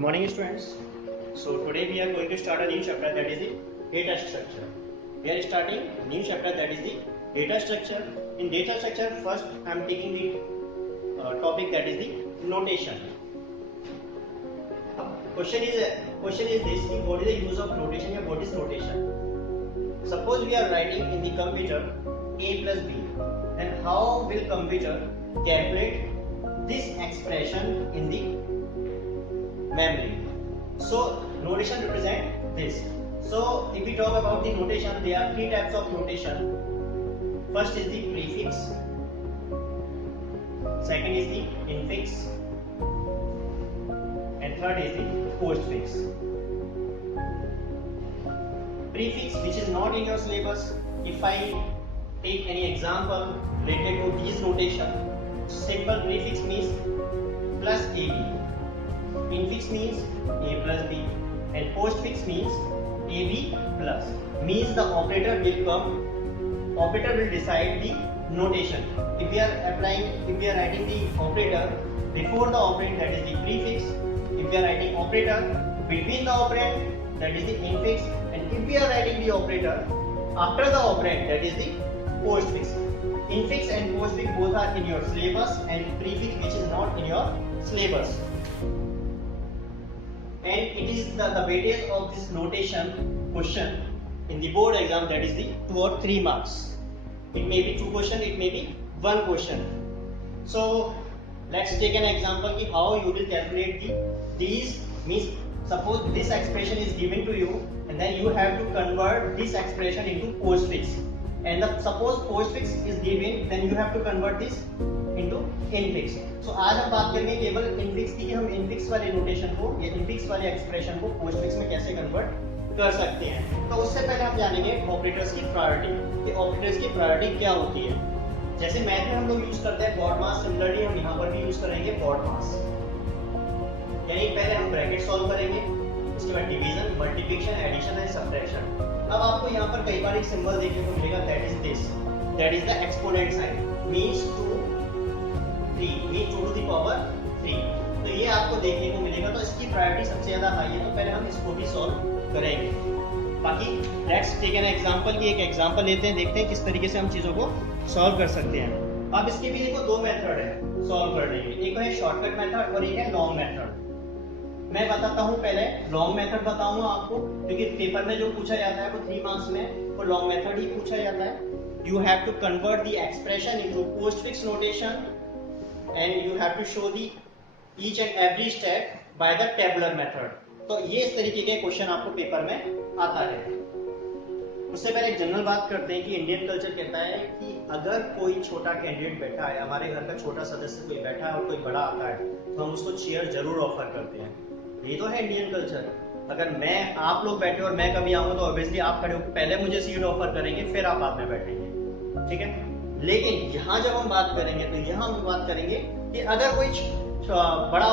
Good morning, students. So today we are going to start a new chapter, that is the data structure. We are starting a new chapter, that is the data structure. In data structure, first I am taking the topic, that is the notation. Question is this: what is the use of notation? Or what is notation? Suppose we are writing in the computer a plus b, then how will computer calculate this expression in the memory? So notation represent this. So if we talk about the notation, there are three types of notation. First is the prefix, second is the infix, and third is the postfix. Prefix, which is not in your syllabus. If I take any example related to these notation, simple prefix means plus ab, infix means a plus b, and postfix means ab plus. Means the operator will decide the notation. If we are writing the operator before the operand, that is the prefix. If we are writing operator between the operand, that is the infix. And if we are writing the operator after the operand, that is the postfix. Infix and postfix both are in your syllabus, and prefix which is not in your syllabus. And it is the weightage of this notation question in the board exam, that is the 2 or 3 marks. It may be 2 questions, it may be 1 question. So let's take an example ki how you will calculate these. Means suppose this expression is given to you, and then you have to convert this expression into postfix. And suppose postfix is given, then you have to convert this into infix. So आज हम बात करेंगे केवल infix की, कि हम infix वाले notation को या infix वाले expression को postfix में कैसे convert कर सकते हैं. तो उससे पहले हम जानेंगे operators की priority. कि operators की priority क्या होती है. जैसे मैथ में हम लोग यूज करते हैं BODMAS, सिमिलरली हम यहाँ पर भी यूज करेंगे BODMAS. यानी पहले हम ब्रैकेट सॉल्व करेंगे, उसके बाद division, multiplication, addition and subtraction. अब आपको यहाँ पर कई बार एक सिंबल देखने को मिलेगा, that is this, that is the exponent sign, means 2 3, means 2 to the power 3. तो ये आपको देखने को मिलेगा. तो इसकी प्रायोरिटी सबसे ज्यादा हाई है, तो पहले हम इसको भी सॉल्व करेंगे. बाकी लेट्स टेक एन एग्जांपल की एक एग्जांपल लेते हैं, देखते हैं किस तरीके से हम चीजों को सॉल्व कर सकते हैं. अब इसके भी देखो 2 मेथड है सॉल्व करने के. एक है शॉर्टकट मेथड और एक है लॉन्ग मेथड. मैं बताता हूँ, पहले लॉन्ग मेथड बताऊंगा आपको, क्योंकि पेपर में जो पूछा जाता है वो 3 मार्क्स में वो लॉन्ग मेथड ही पूछा जाता है. You have to convert the expression into postfix notation and you have to show the each and every step by the tabular method. तो ये इस तरीके के क्वेश्चन आपको पेपर में आता है. उससे पहले एक जनरल बात करते हैं कि इंडियन कल्चर कहता है कि अगर कोई छोटा कैंडिडेट बैठा है, हमारे घर का छोटा सदस्य कोई बैठा है और कोई बड़ा आता है, तो हम उसको चेयर जरूर ऑफर करते हैं. ये तो है इंडियन कल्चर. अगर मैं आप लोग बैठे और मैं कभी आऊंगा तो ऑब्वियसली आप खड़े होकर पहले मुझे सीट ऑफर करेंगे, फिर आप बाद में बैठेंगे, ठीक है. लेकिन यहाँ जब हम बात करेंगे तो यहाँ हम बात करेंगे कि अगर कोई बड़ा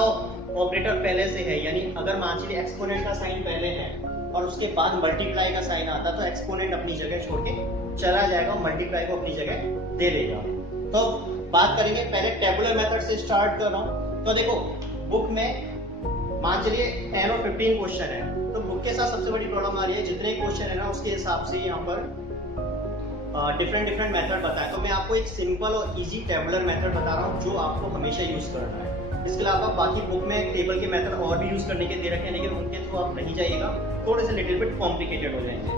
ऑपरेटर पहले से है, यानी अगर मान लीजिए एक्सपोनेंट का साइन पहले है और उसके बाद मल्टीप्लाई का साइन आता, तो एक्सपोनेंट अपनी जगह छोड़ के चला जाएगा और मल्टीप्लाई को अपनी जगह दे लेगा. तो बात करेंगे, पहले टेबुलर मेथड से स्टार्ट कर रहा हूँ. तो देखो बुक में मान चलिए 10 और 15 क्वेश्चन है, तो बुक के साथ सबसे बड़ी प्रॉब्लम आ रही है जितने क्वेश्चन है ना उसके हिसाब से यहाँ पर डिफरेंट मेथड बताए. तो मैं आपको एक सिंपल और इजी टेबुलर मेथड बता रहा हूँ जो आपको हमेशा यूज करना है. इसके अलावा बाकी बुक में टेबल के मेथड और भी यूज करने के दे रखे हैं, लेकिन उनके थ्रू आप नहीं जाइएगा, थोड़े से लिटिल बिट कॉम्प्लिकेटेड हो जाएंगे.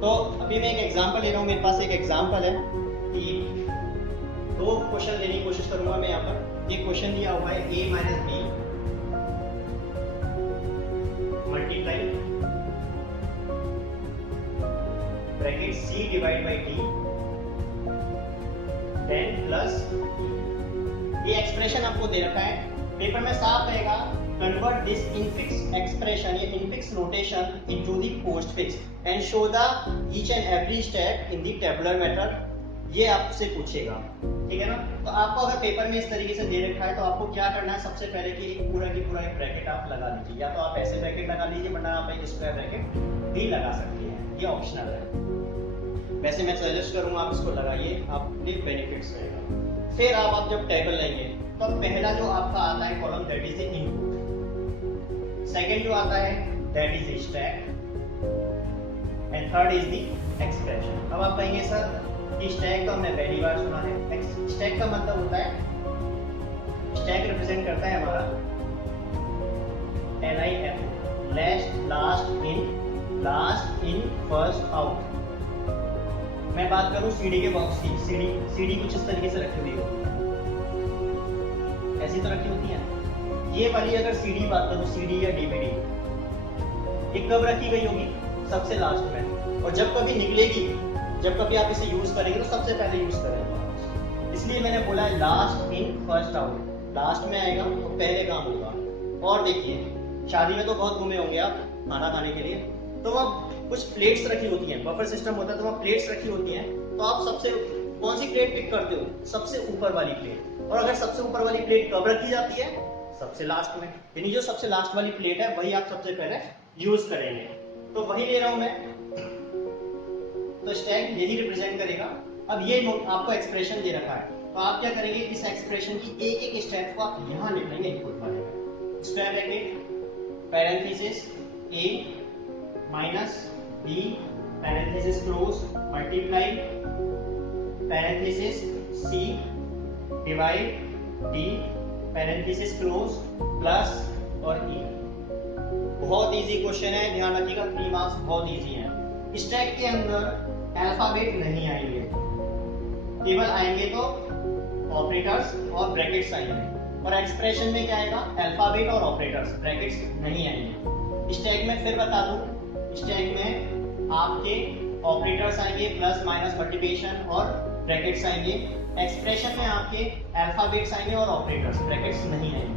तो अभी मैं एक एग्जाम्पल ले रहा हूँ, मेरे पास एक एग्जाम्पल है कि 2 क्वेश्चन लेने की कोशिश करूंगा मैं. यहाँ पर एक क्वेश्चन दिया हुआ है a minus B multiply bracket c divide by d 10 plus. ये एक्सप्रेशन आपको दे रखा है, पेपर में साफ रहेगा. कन्वर्ट दिस इनफिक्स एक्सप्रेशन या infix notation into the postfix and show the each and every step in the tabular method. ये आपसे पूछेगा, ठीक है ना. तो आपको अगर पेपर में इस तरीके से दे रखा है तो आपको क्या करना है, सबसे पहले कि पूरा की पूरा एक ब्रैकेट आप लगा लीजिए, या तो आप ऐसे ब्रैकेट लगा लीजिए, वरना आप एक स्क्वायर ब्रैकेट भी लगा सकते हैं, ये ऑप्शनल है. वैसे मैं सजेस्ट करूंगा आप इसको लगाइए, आपके बेनिफिट्स रहेगा. फिर आप जब टेबल लेंगे तो पहला जो आपका आता है column that is the input, second जो आता है that is stack and third is the expression. अब आप कहेंगे सर कि स्टैक तो हमने पहली बार सुना है। स्टैक का मतलब होता है, स्टैक रिप्रेजेंट करता है हमारा LIF, last in first out. मैं बात करूं सीडी के बॉक्स की, सीडी कुछ इस तरीके से रखी हुई होती है, ऐसी तो रखी होती है। ये वाली अगर सीडी बात करूं, सीडी या डीवीडी, ये कब रखी गई होगी? सबसे लास्ट में। और जब कभी निकलेगी, जब कभी आप इसे यूज करेंगे तो सबसे पहले यूज करेंगे। इसलिए मैंने बोला है last in first out, last में आएगा तो पहले काम होगा। और देखिए शादी में तो बहुत घूमे होंगे आप खाना खाने के लिए, तो वहाँ कुछ प्लेट्स रखी होती हैं, बफर सिस्टम होता है, तो वहाँ प्लेट्स रखी होती हैं। तो आप सबसे कौन सी प्लेट पिक करते हो? सबसे ऊपर वाली प्लेट। और अगर सबसे ऊपर वाली प्लेट कब रखी जाती है? सबसे लास्ट में। यानी जो सबसे लास्ट वाली प्लेट है वही आप सबसे पहले यूज करेंगे। तो वही ले रहा हूं मैं, तो स्टैक यही रिप्रेजेंट करेगा। अब ये आपको एक्सप्रेशन दे रखा है, तो आप क्या करेंगे, इस एक्सप्रेशन की एक एक स्टेप को आप यहां लिख लेंगे इनपुट वाले में। Square bracket, parenthesis a minus b, parenthesis close, multiply, parenthesis c divide d, parenthesis close, plus और e। बहुत इजी क्वेश्चन है, ध्यान रखिएगा, 3 मार्क्स बहुत इजी है। स्टैक के अंदर अल्फाबेट नहीं आएंगे, केवल आएंगे तो ऑपरेटर्स और ब्रैकेट्स आएंगे। और एक्सप्रेशन में क्या आएगा? अल्फाबेट और ऑपरेटर्स, ब्रैकेट्स नहीं आएंगे। स्टैक में फिर बता दूं, स्टैक में आपके ऑपरेटर्स आएंगे, प्लस माइनस मल्टीप्लिकेशन और ब्रैकेट्स आएंगे। एक्सप्रेशन में आपके अल्फाबेट्स आएंगे और ऑपरेटर्स, ब्रैकेट्स नहीं आएंगे।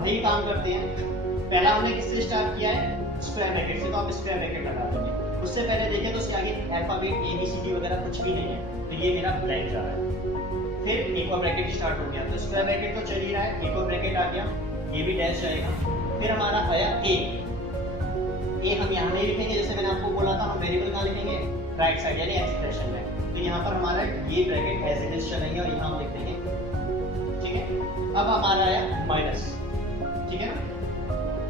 वही काम करते हैं। पहला हमने किससे स्टार्ट किया है? स्क्वायर ब्रैकेट से, तो आप स्क्वायर ब्रैकेट लगा देंगे। उससे पहले देखें तो उसके आगे अल्फाबेट ABCD वगैरह कुछ भी नहीं है, तो ये मेरा ब्लैंक जा रहा है। फिर एक और ब्रैकेट स्टार्ट हो गया, तो स्क्वायर ब्रैकेट तो चल ही रहा है, एक और ब्रैकेट आ गया, ये भी डैश जाएगा। फिर हमारा आया A हम यहाँ नहीं लिखेंगे, जैसे मैंने आपको बोला था, हम वेरिएबल कहाँ लिखेंगे? राइट साइड यानी एक्सप्रेशन में। तो यहाँ पर हमारा ये ब्रैकेट एज इट इज चलेंगे और यहाँ हम लिख देंगे, ठीक है। अब हमारा आया माइनस, ठीक है ना।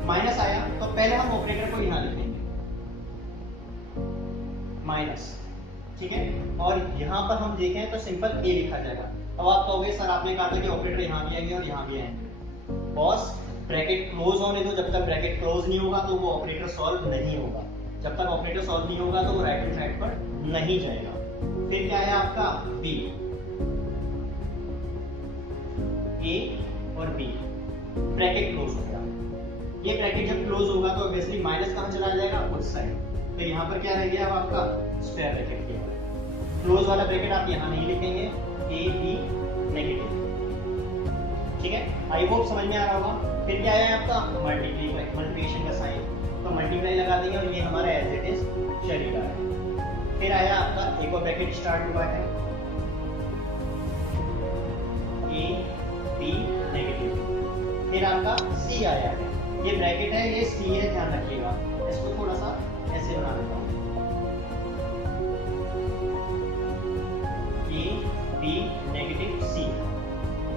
माइनस आया तो पहले हम ऑपरेटर को यहाँ लिखेंगे माइनस, ठीक है। और यहाँ पर हम देखें तो सिंपल A लिखा जाएगा। अब आप कहोगे सर आपने कहा था कि ऑपरेटर यहाँ भी आएंगे और यहाँ भी आएंगे। बॉस ब्रैकेट क्लोज होने दो, जब तक ब्रैकेट क्लोज नहीं होगा तो वो ऑपरेटर सॉल्व नहीं होगा। जब तक ऑपरेटर सॉल्व नहीं होगा तो वो राइट हैंड साइड पर नहीं जाएगा। फिर क्या है आपका B, A और B, ब्रैकेट क्लोज होगा। ये ब्रैकेट जब क्लोज होगा तो ऑब्वियसली माइनस कहां चला जाएगा? उस साइड। तो यहाँ पर क्या रह गया अब आपका? स्क्वायर ब्रैकेट किया। क्लोज वाला ब्रैकेट आप यहाँ नहीं लिखेंगे, A B नेगेटिव, ठीक है। आई होप समझ में आ रहा होगा। फिर क्या है आपका? मल्टीप्लाई, मल्टीप्लिकेशन का साइन, तो मल्टीप्लाई लगा देंगे और ये हमारा एज इट इज चलेगा। फिर आया आपका एक और ब्रैकेट स्टार्ट हुआ है, A B नेगेटिव। फिर आपका C आया है, ये ब्रैकेट है, ये C है, ध्यान रखिएगा। इसको थोड़ा सा ऐसे बना देता हूँ, A B नेगेटिव C।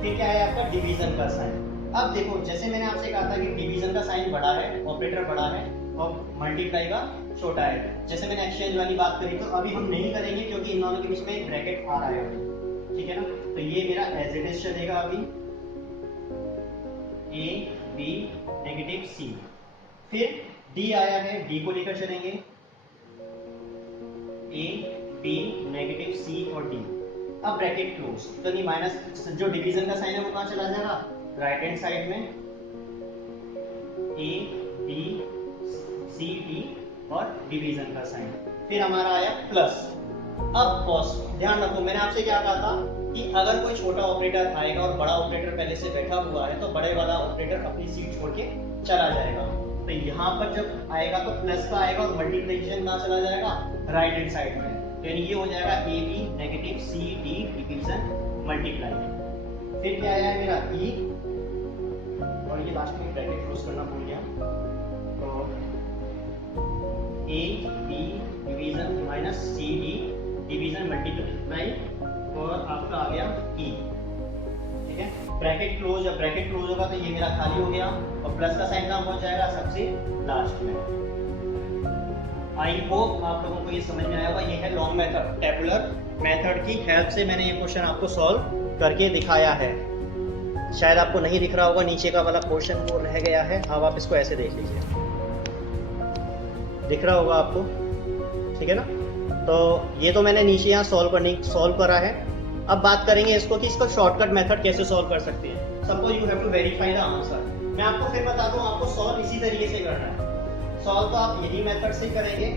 फिर क्या है आपका? डिवीजन का साइन। अब देखो, जैसे मैंने आपसे कहा था कि डिवीजन का साइन बड़ा है, ऑपरेटर बड़ा है और मल्टीप्लाई का छोटा है। जैसे मैंने एक्सचेंज वाली बात करी, तो अभी हम नहीं करेंगे क्योंकि इन दोनों के बीच में एक ब्रैकेट आ रहा है अभी, ठीक है ना। तो ये मेरा एज इट इज चलेगा अभी, A B नेगेटिव C। फिर D आया है, D को लेकर चलेंगे, A B नेगेटिव C और D। अब ब्रैकेट क्लोज, तो नहीं माइनस, जो डिवीजन का साइन है वो कहाँ चला जाएगा? राइट हैंड साइड में, A B C D और डिवीजन का साइन। फिर हमारा आया प्लस। अब बॉस ध्यान रखो, मैंने आपसे क्या कहा था कि अगर कोई छोटा ऑपरेटर आएगा और बड़ा ऑपरेटर पहले से बैठा हुआ है तो बड़े वाला ऑपरेटर अपनी सीट छोड़ के चला जाएगा। तो यहाँ पर जब आएगा तो प्लस का आएगा और मल्टीप्लिकेशन कहाँ चला जाएगा? राइट हैंड साइड में। तो ये हो जाएगा A B negative C D division multiply. फिर क्या आया है मेरा E, और ये लास्ट में ब्रैकेट क्लोज करना भूल गया, तो A B division minus C D division multiply और आपका आ गया E, ठीक है। ब्रैकेट क्लोज, जब ब्रैकेट क्लोज होगा तो ये मेरा खाली हो गया और प्लस का साइन कहाँ पहुंच जाएगा, सबसे लास्ट में। आई होप आप लोगों को ये समझ में आया होगा। ये है लॉन्ग मेथड, टेबुलर मेथड की हेल्प से मैंने ये क्वेश्चन आपको सॉल्व करके दिखाया है। शायद आपको नहीं दिख रहा होगा, नीचे का वाला पोर्शन वो रह गया है। अब आप इसको ऐसे देख लीजिए, दिख रहा होगा आपको, ठीक है ना। तो ये तो मैंने नीचे यहाँ सॉल्व करा है। अब बात करेंगे इसको कि इसका शॉर्टकट मेथड कैसे सॉल्व कर सकते हैं। Suppose you have to verify the answer. मैं आपको फिर बता दूं, आपको सॉल्व इसी तरीके से करना है। सॉल्व तो आप यही मेथड से करेंगे,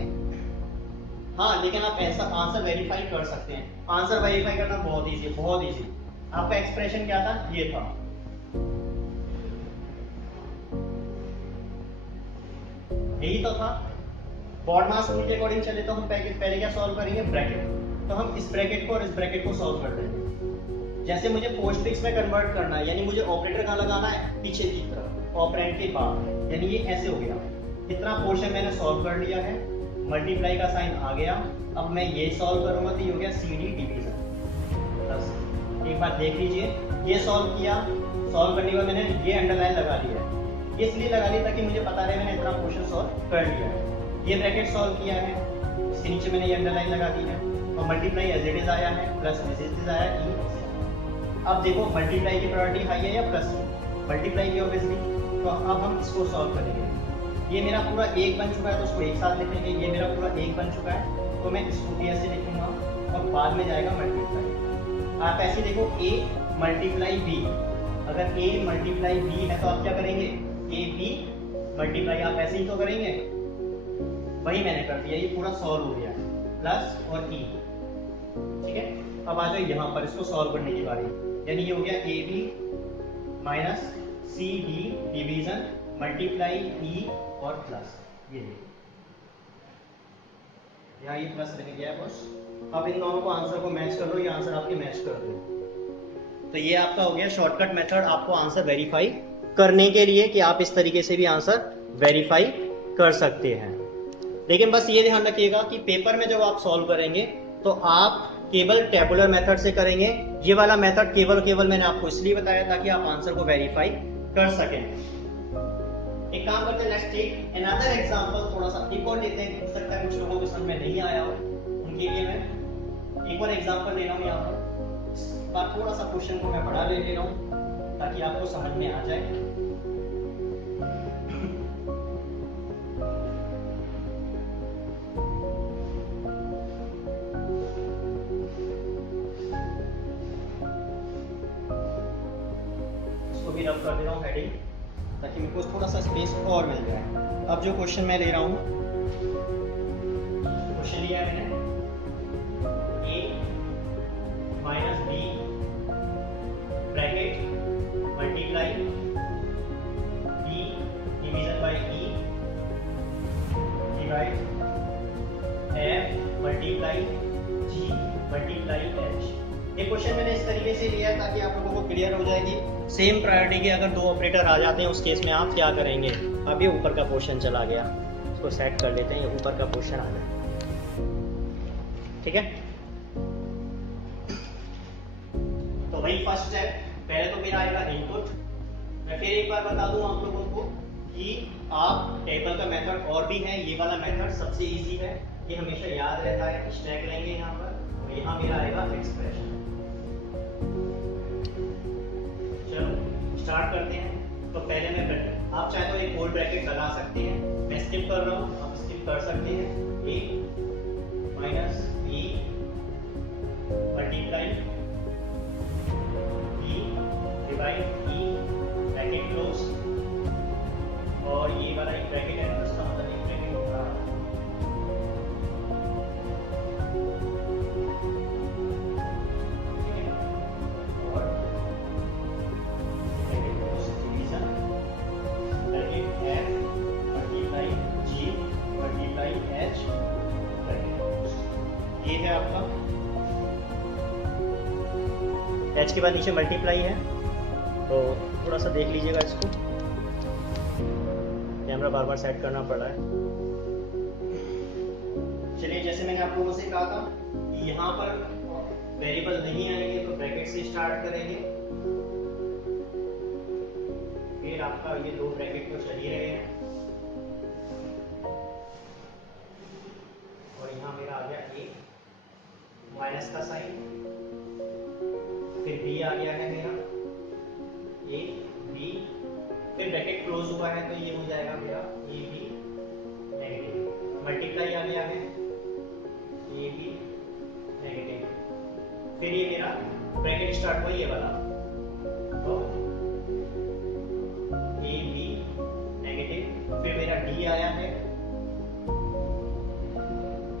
हाँ, लेकिन आप ऐसा आंसर वेरीफाई कर सकते हैं। आंसर वेरीफाई करना बहुत इजी, बहुत इजी। आपका एक्सप्रेशन क्या था, ये था, यही तो था। बॉड मास रूल के अकॉर्डिंग चले तो हम पहले क्या सॉल्व करेंगे, ब्रैकेट। तो हम इस ब्रैकेट को और इस ब्रैकेट को सॉल्व कर देंगे। जैसे मुझे पोस्टफिक्स में कन्वर्ट करना है, यानी मुझे ऑपरेटर कहाँ लगाना है, पीछे की तरफ, ऑपरेंड के बाद, यानी ये ऐसे हो गया। इतना पोर्शन मैंने सॉल्व कर लिया है, मल्टीप्लाई का साइन आ गया। अब मैं ये सॉल्व करूंगा तो ये हो गया CD डिवीजन प्लस। एक बात देख लीजिए, ये सॉल्व किया, सॉल्व करने के बाद मैंने ये अंडरलाइन लगा लिया है, इसलिए लगा लिया ताकि मुझे पता रहे मैंने इतना पोर्शन सॉल्व कर लिया है। ये ब्रैकेट सॉल्व किया है, इसके नीचे मैंने ये अंडरलाइन लगा दी है और मल्टीप्लाई एज इट इज आया है, प्लस एज इट इज आया है। अब देखो मल्टीप्लाई की प्रायोरिटी हाई है या प्लस की, मल्टीप्लाई की ऑब्वियसली। तो अब हम इसको सॉल्व करेंगे। ये मेरा पूरा एक बन चुका है तो उसको एक साथ लिखेंगे। ये मेरा पूरा एक बन चुका है तो मैं इसको भी ऐसे लिखूंगा और बाद में जाएगा मल्टीप्लाई। आप ऐसे देखो A मल्टीप्लाई B, अगर A मल्टीप्लाई B है तो आप क्या करेंगे, A B मल्टीप्लाई आप ऐसे ही तो करेंगे, वही मैंने कर दिया। ये पूरा सॉल्व हो गया, प्लस और E, ठीक है। अब आ जाओ यहाँ पर इसको सॉल्व करने की बारी, यानी ये हो गया AB minus CD division multiply E और प्लस, ये यहाँ ये प्लस रह गया है बस। अब इन दोनों को आंसर को मैच कर लो, ये आंसर आपके मैच कर दो। तो ये आपका हो गया शॉर्टकट मेथड आपको आंसर वेरीफाई करने के लिए, कि आप इस तरीके से भी आंसर वेरीफाई कर सकते हैं। लेकिन बस ये ध्यान रखिएगा कि पेपर में जब आप सॉल्व करेंगे तो आप केवल टेबुलर मेथड से करेंगे। ये वाला मेथड केवल मैंने आपको इसलिए बताया ताकि आप आंसर को वेरीफाई कर सकें। एक काम करते हैं, लेट्स टेक अनदर एग्जांपल। थोड़ा सा एक और लेते हैं, हो सकता है कुछ लोगों को समझ में नहीं आया हो, उनके लिए मैं एक और एग्जांपल ले रहा हूँ। यहाँ पर थोड़ा सा क्वेश्चन को मैं बड़ा ले रहा हूँ ताकि आपको समझ में आ जाए। इसको भी रब कर दे रहा हूँ हेडिंग, ताकि मेरे को थोड़ा सा स्पेस और मिल जाए। अब जो क्वेश्चन मैं ले रहा हूँ, क्वेश्चन लिया मैंने A minus B bracket multiply B division bye E divide F multiply G multiply H। ये क्वेश्चन मैंने इस तरीके से लिया है ताकि आप लोगों को क्लियर हो जाएगी। सेम प्रायोरिटी के अगर दो ऑपरेटर आ जाते हैं उस केस में आप क्या करेंगे। अब ये ऊपर का पोर्शन चला गया, इसको सेट कर लेते हैं, ये ऊपर का पोर्शन आ जाए, ठीक है। तो वही फर्स्ट स्टेप, पहले तो मेरा आएगा इनपुट। मैं फिर एक बार बता दूं आप लोगों को कि आप टेबल का मेथड और भी है, ये वाला मेथड सबसे इजी है, ये हमेशा याद रहता है। स्टैक लेंगे यहाँ पर, यहाँ मेरा आएगा एक्सप्रेशन। चलो स्टार्ट करते हैं। तो पहले मैं ब्रैकेट, आप चाहे तो एक होल ब्रैकेट लगा सकते हैं, मैं स्किप कर रहा हूँ, आप स्किप कर सकते हैं। A minus B multiply B divide E bracket close, और ये वाला एक ब्रैकेट है, इसका मतलब एक ब्रैकेट होगा। ये है आपका H के बाद नीचे मल्टीप्लाई है, तो थोड़ा सा देख लीजिएगा इसको, कैमरा बार बार सेट करना पड़ रहा है। चलिए, जैसे मैंने आप लोगों से कहा था कि यहाँ पर वेरिएबल नहीं आएंगे तो ब्रैकेट से स्टार्ट करेंगे। आपका ये दो ब्रैकेट तो चल ही रहे हैं, और यहाँ मेरा आ गया ए माइनस का साइन, फिर बी आ गया है मेरा ए बी, फिर ब्रैकेट क्लोज हुआ है तो ये हो जाएगा मेरा ए बी नेगेटिव, मल्टीप्लाई आ गया है ए बी नेगेटिव, फिर ये मेरा ब्रैकेट स्टार्ट हुआ ये वाला तो ए बी नेगेटिव, फिर मेरा डी आया है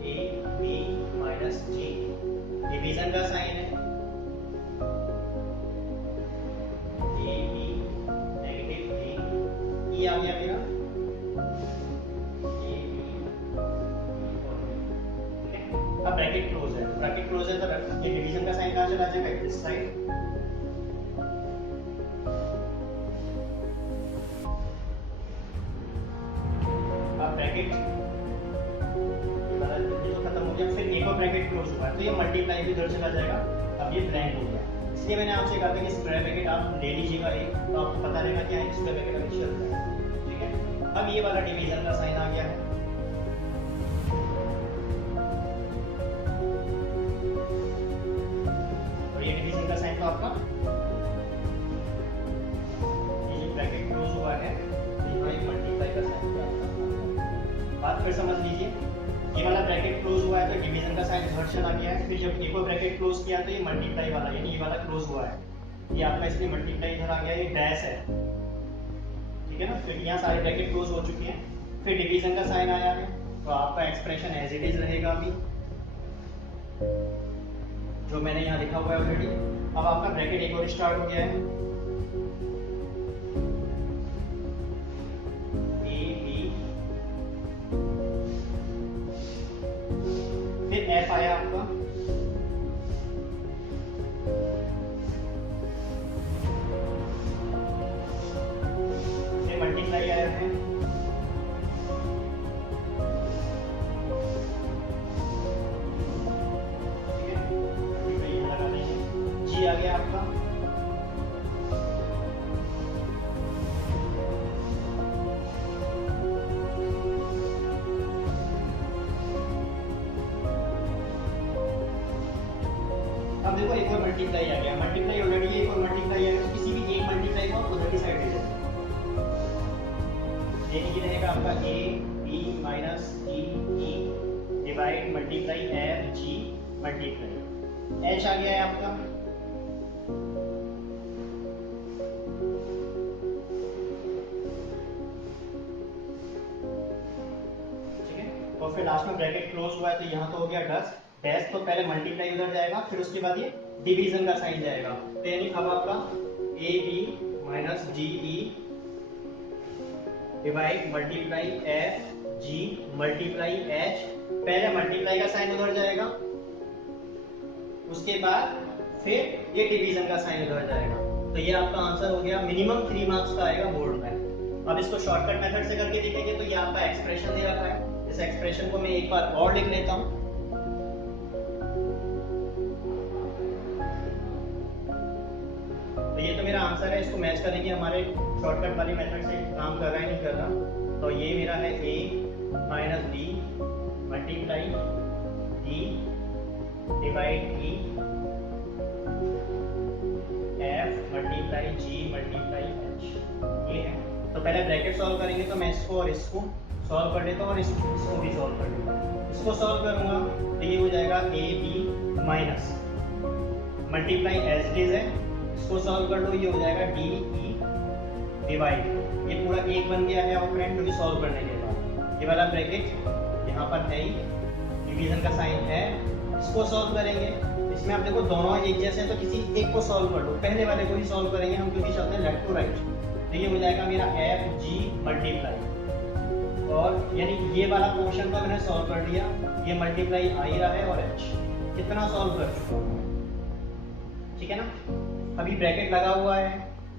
A B minus G, division का साइन है A B negative D, E आ गया मेरा ए बी, ठीक है। अब ब्रैकेट क्लोज है, ब्रैकेट क्लोज है तो ये डिवीजन का साइन कहाँ चला जाएगा, इस साइड, ब्रैकेट तो खत्म हो गया, फिर एक और ब्रैकेट क्लोज हुआ है तो ये मल्टीप्लाई भी इधर चला जाएगा, अब ये ब्लैंक हो गया। इसलिए मैंने आपसे कहा था कि स्क्वायर ब्रैकेट आप ले लीजिएगा एक, तो आपको पता रहेगा क्या है स्क्वायर ब्रैकेट अभी चल रहा है, ठीक है। अब ये वाला डिवीजन का साइन आ गया है, और ये डिवीजन का साइन तो आपका ये ब्रैकेट क्लोज हुआ है, यहाँ एक मल्टीप्लाई का साइन था। बात फिर समझ लीजिए, ये वाला ब्रैकेट क्लोज हुआ है तो डिवीजन का साइन इधर चला गया है, फिर जब एक और ब्रैकेट क्लोज किया तो ये मल्टीप्लाई वाला यानी ये वाला क्लोज हुआ है, ये आपका इसलिए मल्टीप्लाई इधर आ गया, ये डैश है, ठीक है ना। फिर यहाँ सारे ब्रैकेट क्लोज हो चुके हैं, फिर डिवीजन का साइन आया है तो आपका एक्सप्रेशन एज इट इज रहेगा अभी जो मैंने यहाँ लिखा हुआ है ऑलरेडी। अब आपका ब्रैकेट एक और स्टार्ट हो गया है ए बी, फिर एफ आया आपका, फिर मल्टीप्लाई आया है, ठीक है, मल्टीप्लाई लगा देंगे, जी आ गया आपका, अब देखो एक और मल्टीप्लाई आ गया, मल्टीप्लाई ऑलरेडी एक और मल्टीप्लाई आ गया, तो किसी भी एक मल्टीप्लाई को आप उधर की साइड ले जाओ, ये रहेगा आपका A B minus G E divide multiply F G multiply H आ गया है आपका, ठीक है। और फिर लास्ट में ब्रैकेट क्लोज हुआ है तो यहाँ तो हो गया डैश, डैश तो पहले मल्टीप्लाई उधर जाएगा, फिर उसके बाद ये डिवीजन का साइन जाएगा, तो यानी अब आपका A B minus G E divide multiply F G multiply H, पहले मल्टीप्लाई का साइन उधर जाएगा, उसके बाद फिर ये डिवीजन का साइन उधर जाएगा, तो ये आपका आंसर हो गया। मिनिमम 3 मार्क्स का आएगा बोर्ड में। अब इसको शॉर्टकट मेथड से करके देखेंगे तो ये आपका एक्सप्रेशन दे रखा है, इस एक्सप्रेशन को मैं एक बार और लिख लेता हूँ। तो ये तो मेरा आंसर है, इसको मैच करेंगे हमारे शॉर्टकट वाली मेथड से, काम कर रहा है नहीं कर रहा। तो ये मेरा है a minus B multiply e divide e f multiply g multiply h, ये है। तो पहले ब्रैकेट सॉल्व करेंगे तो मैं इसको और इसको सॉल्व कर लेता हूँ और इसको भी सॉल्व कर लेता हूँ। इसको सॉल्व करूंगा तो ये हो जाएगा a b minus multiply as it is है, इसको सॉल्व कर लो ये हो जाएगा डी ई डिवाइड, ये पूरा एक बन गया है और फ्रेंड क्योंकि सॉल्व करने के बाद ये वाला ब्रैकेट यहाँ पर है ही, डिवीजन का साइन है, इसको सॉल्व करेंगे। इसमें आप देखो दोनों एक जैसे हैं तो किसी एक को सॉल्व कर लो, पहले वाले को ही सॉल्व करेंगे हम क्योंकि चलते हैं लेफ्ट टू राइट। तो ये हो जाएगा मेरा एफ जी मल्टीप्लाई, और यानी ये वाला पोर्शन तो मैंने सॉल्व कर लिया, ये मल्टीप्लाई आ ही रहा है और एच कितना सॉल्व कर चुका हूँ, ठीक है ना। अभी ब्रैकेट लगा हुआ है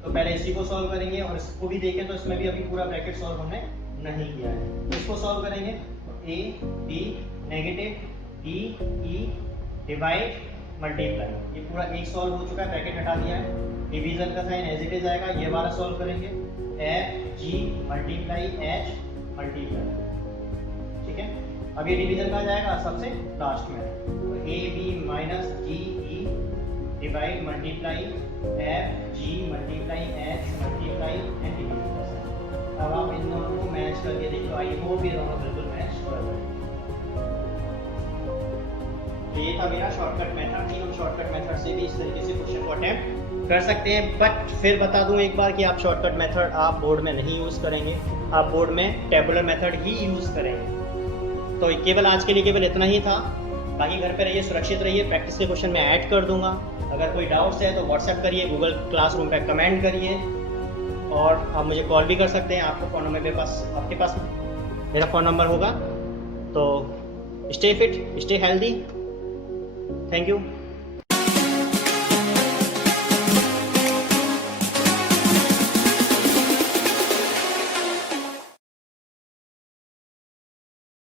तो पहले इसी को सॉल्व करेंगे और इसको भी देखें तो इसमें भी अभी पूरा ब्रैकेट सॉल्व हमने नहीं किया है। तो इसको सॉल्व करेंगे A B negative E E divide multiply, ये पूरा एक सॉल्व हो चुका है, ब्रैकेट हटा दिया है, डिवीजन का साइन एज इट इज आएगा, ये वाला सॉल्व करेंगे F G multiply H multiply, ठीक है। अब ये डिवीजन कहाँ जाएगा, सबसे लास्ट में, तो A B minus G E divide multiply F G multiply H multiply N division. अब आप इन दोनों को मैच करके देखो, आई होप ये दोनों बिल्कुल मैच कर रहे हैं। ये था मेरा शॉर्टकट मेथड। तीनों शॉर्टकट मेथड से भी इस तरीके से क्वेश्चन को अटेम्प्ट कर सकते हैं। बट फिर बता दूं एक बार कि आप शॉर्टकट मेथड आप बोर्ड में नहीं यूज़ करेंगे, आप बोर्ड में टेबुलर मेथड ही यूज़ करेंगे। तो केवल आज के लिए केवल इतना ही था। बाकी घर पे रहिए, सुरक्षित रहिए। प्रैक्टिस के क्वेश्चन मैं ऐड कर दूंगा। अगर कोई डाउट्स है तो व्हाट्सएप करिए, गूगल क्लासरूम पे कमेंट करिए, और आप मुझे कॉल भी कर सकते हैं। आपका फ़ोन नंबर मेरे पास, आपके पास मेरा फ़ोन नंबर होगा। तो stay fit, stay healthy. Thank you.